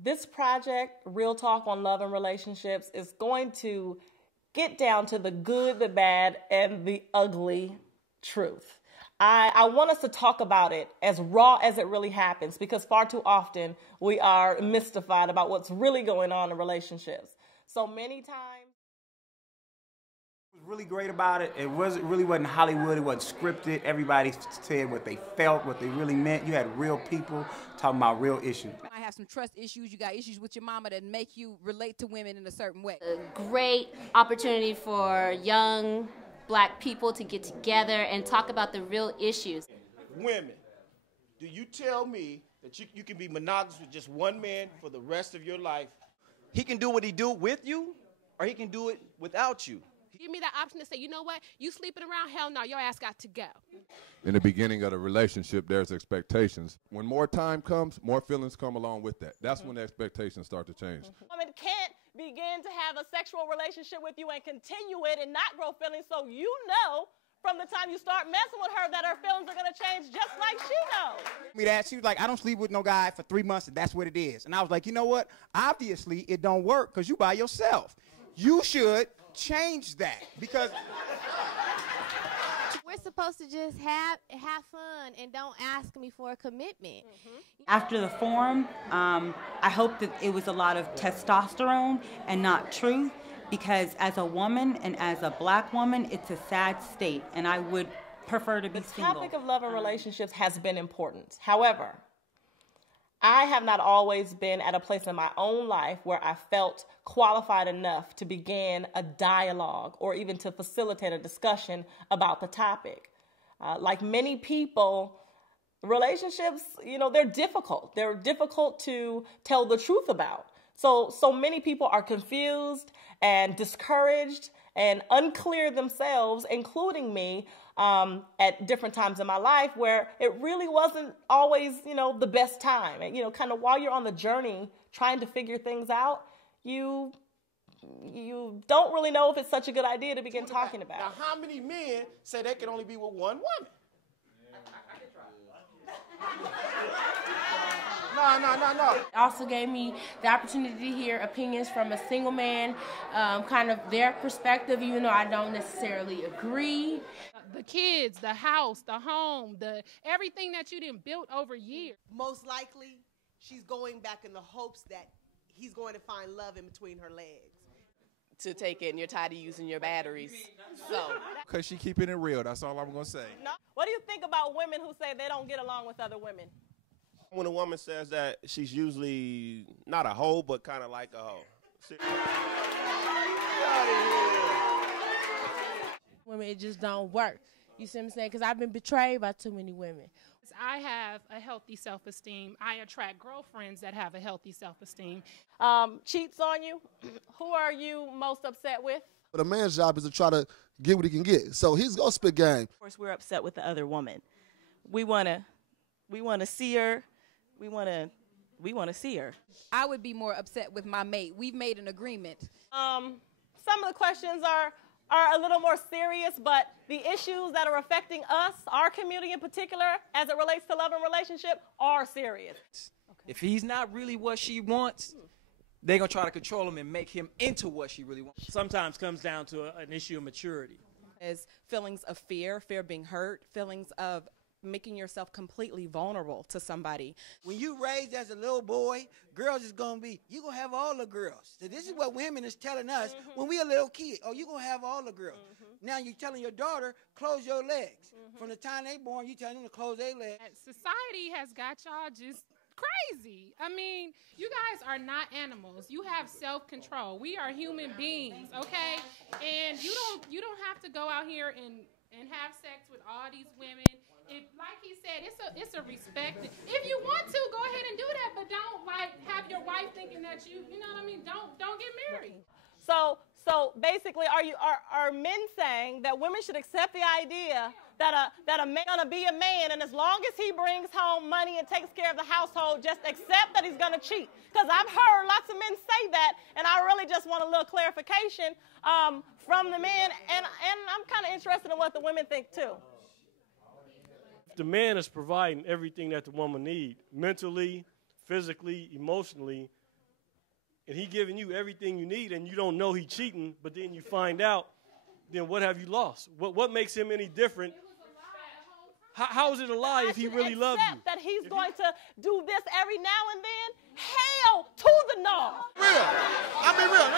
This project, Real Talk on Love and Relationships, is going to get down to the good, the bad, and the ugly truth. I want us to talk about it as raw as it really happens, because far too often we are mystified about what's really going on in relationships. So many times. What was really great about it, really wasn't Hollywood, it wasn't scripted. Everybody said what they felt, what they really meant. You had real people talking about real issues. You might have some trust issues, you got issues with your mama that make you relate to women in a certain way. A great opportunity for young Black people to get together and talk about the real issues. Women, do you tell me that you can be monogamous with just one man for the rest of your life? He can do what he do with you, or he can do it without you. Give me that option to say, you know what, you sleeping around, hell no, your ass got to go. In the beginning of the relationship, there's expectations. When more time comes, more feelings come along with that. That's when the expectations start to change. Women can't begin to have a sexual relationship with you and continue it and not grow feelings, so you know from the time you start messing with her that her feelings are going to change just like she knows. She was like, I don't sleep with no guy for 3 months, and that's what it is. And I was like, you know what? Obviously, it don't work because you by yourself. You should change that, because we're supposed to just have fun and don't ask me for a commitment. After the forum, I hope that it was a lot of testosterone and not truth, because as a woman and as a Black woman, it's a sad state, and I would prefer to be single. The topic of love and relationships has been important. However, I have not always been at a place in my own life where I felt qualified enough to begin a dialogue or even to facilitate a discussion about the topic. Like many people, relationships, they're difficult. They're difficult to tell the truth about. So many people are confused and discouraged and unclear themselves, including me, at different times in my life where it really wasn't always, the best time. And, kind of while you're on the journey trying to figure things out, you don't really know if it's such a good idea to begin talking about. Now, how many men say they can only be with one woman? No. It also gave me the opportunity to hear opinions from a single man, kind of their perspective, even though I don't necessarily agree. The kids, the house, the home, everything that you done built over years. Most likely, she's going back in the hopes that he's going to find love in between her legs. To take it, and you're tired of using your batteries. So, because she keeping it real, that's all I'm going to say. No. What do you think about women who say they don't get along with other women? When a woman says that, she's usually not a hoe, but kind of like a hoe. Women, it just don't work. You see what I'm saying? Because I've been betrayed by too many women. I have a healthy self-esteem. I attract girlfriends that have a healthy self-esteem. Cheats on you? Who are you most upset with? But a man's job is to try to get what he can get. So he's going to spit game. Of course, we're upset with the other woman. We want to see her. We want to see her. I would be more upset with my mate. We've made an agreement. Some of the questions are a little more serious, but the issues that are affecting us, our community in particular, as it relates to love and relationship, are serious. Okay. If he's not really what she wants, they're going to try to control him and make him into what she really wants. Sometimes comes down to an issue of maturity. As feelings of fear of being hurt, feelings of making yourself completely vulnerable to somebody. When you raised as a little boy, girls is going to be, you're going to have all the girls. So this is what women is telling us when we a little kid. Oh, you're going to have all the girls. Now you're telling your daughter, close your legs. From the time they born, you telling them to close their legs. Society has got y'all just crazy. I mean, you guys are not animals. You have self-control. We are human beings, okay? And you don't have to go out here and have sex with all these women. Like he said, it's a respect. If you want to, go ahead and do that, but don't have your wife thinking that you know what I mean. Don't get married. So basically, are men saying that women should accept the idea that a man gonna be a man, and as long as he brings home money and takes care of the household, just accept that he's gonna cheat? Because I've heard lots of men say that, and I really just want a little clarification from the men, and I'm kind of interested in what the women think too. The man is providing everything that the woman needs, mentally, physically, emotionally, and he giving you everything you need, and you don't know he cheating, but then you find out, then what have you lost? What makes him any different? How is it a lie if he really loves you? That he's going to do this every now and then? Hell to the no. Real. I mean real.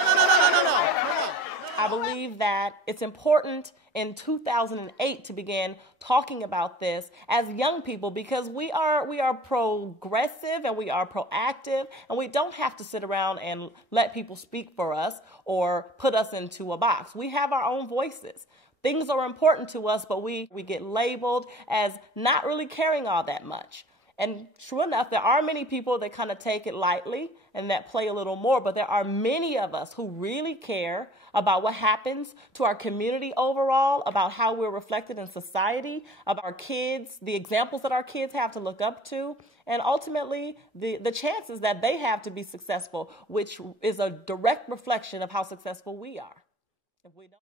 No. I believe that it's important in 2008 to begin talking about this as young people, because we are progressive and we are proactive, and we don't have to sit around and let people speak for us or put us into a box. We have our own voices. Things are important to us, but we get labeled as not really caring all that much. And true enough, there are many people that kind of take it lightly and that play a little more, but there are many of us who really care about what happens to our community overall, about how we're reflected in society, about our kids, the examples that our kids have to look up to, and ultimately the chances that they have to be successful, which is a direct reflection of how successful we are. If we don't